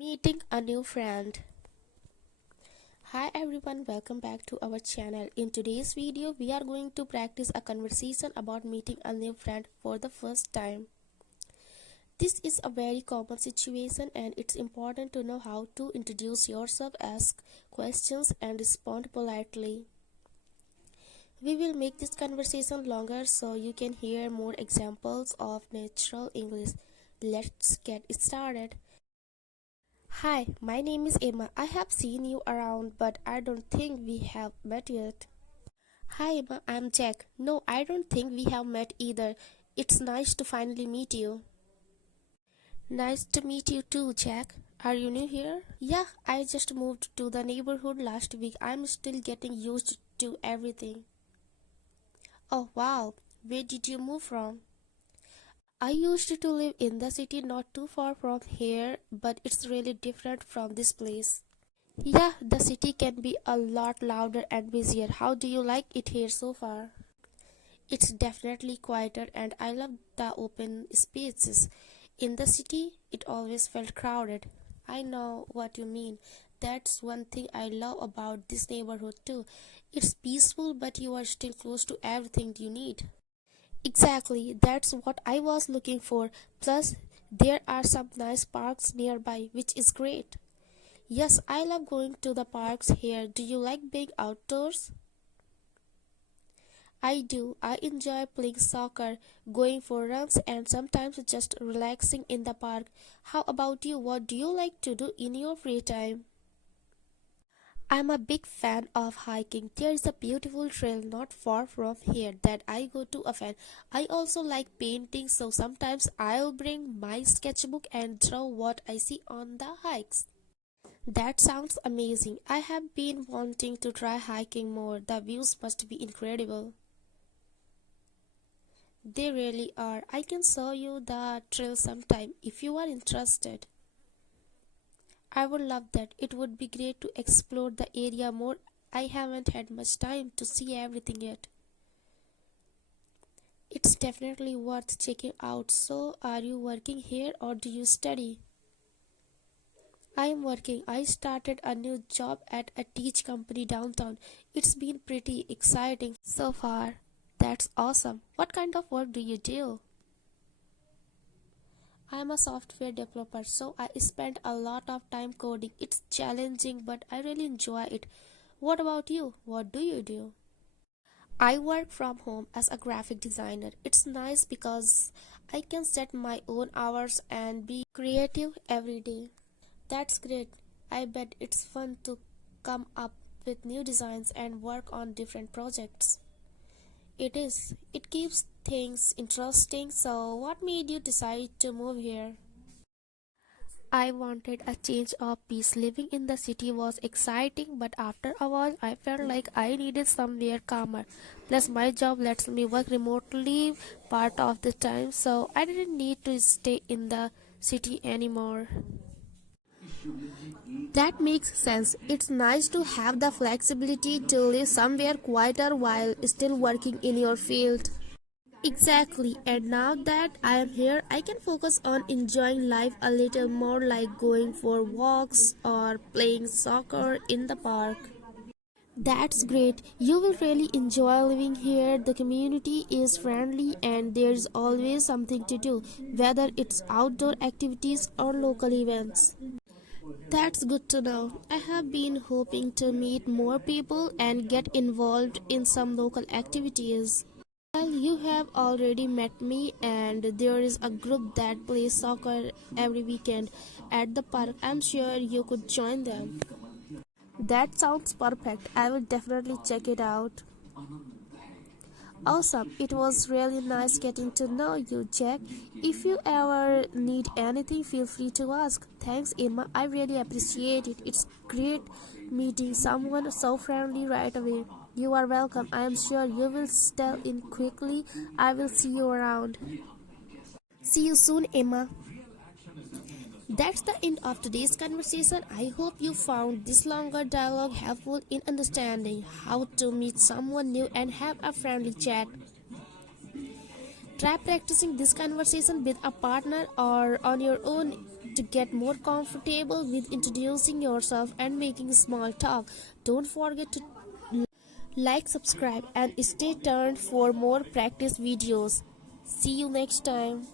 Meeting a new friend. Hi everyone, welcome back to our channel. In today's video, we are going to practice a conversation about meeting a new friend for the first time. This is a very common situation and it's important to know how to introduce yourself, ask questions and respond politely. We will make this conversation longer so you can hear more examples of natural English. Let's get started. Hi, my name is Emma. I have seen you around, but I don't think we have met yet. Hi, Emma. I'm Jack. No, I don't think we have met either. It's nice to finally meet you. Nice to meet you too, Jack. Are you new here? Yeah, I just moved to the neighborhood last week. I'm still getting used to everything. Oh, wow. Where did you move from? I used to live in the city not too far from here, but it's really different from this place. Yeah, the city can be a lot louder and busier. How do you like it here so far? It's definitely quieter and I love the open spaces. In the city, it always felt crowded. I know what you mean. That's one thing I love about this neighborhood too. It's peaceful, but you are still close to everything you need. Exactly, that's what I was looking for. Plus, there are some nice parks nearby, which is great. Yes, I love going to the parks here. Do you like being outdoors? I do. I enjoy playing soccer, going for runs, and sometimes just relaxing in the park. How about you? What do you like to do in your free time? I'm a big fan of hiking. There is a beautiful trail not far from here that I go to often. I also like painting, so sometimes I'll bring my sketchbook and draw what I see on the hikes. That sounds amazing. I have been wanting to try hiking more. The views must be incredible. They really are. I can show you the trail sometime if you are interested. I would love that. It would be great to explore the area more. I haven't had much time to see everything yet. It's definitely worth checking out. So, are you working here or do you study? I am working. I started a new job at a teach company downtown. It's been pretty exciting so far. That's awesome. What kind of work do you do? I am a software developer, so I spend a lot of time coding. It's challenging, but I really enjoy it. What about you? What do you do? I work from home as a graphic designer. It's nice because I can set my own hours and be creative every day. That's great. I bet it's fun to come up with new designs and work on different projects. It is. It keeps things interesting. So, what made you decide to move here? I wanted a change of pace. Living in the city was exciting, but after a while, I felt like I needed somewhere calmer. Plus, my job lets me work remotely part of the time, so I didn't need to stay in the city anymore. That makes sense. It's nice to have the flexibility to live somewhere quieter while still working in your field. Exactly, and now that I am here, I can focus on enjoying life a little more, like going for walks or playing soccer in the park. That's great. You will really enjoy living here. The community is friendly and there's always something to do, whether it's outdoor activities or local events. That's good to know. I have been hoping to meet more people and get involved in some local activities. Well, you have already met me, and there is a group that plays soccer every weekend at the park. I'm sure you could join them. That sounds perfect. I will definitely check it out. Awesome. It was really nice getting to know you, Jack. If you ever need anything, feel free to ask. Thanks, Emma. I really appreciate it. It's great meeting someone so friendly right away. You are welcome. I am sure you will settle in quickly. I will see you around. See you soon, Emma. That's the end of today's conversation. I hope you found this longer dialogue helpful in understanding how to meet someone new and have a friendly chat. Try practicing this conversation with a partner or on your own. To get more comfortable with introducing yourself and making small talk, don't forget to like, subscribe, and stay tuned for more practice videos. See you next time.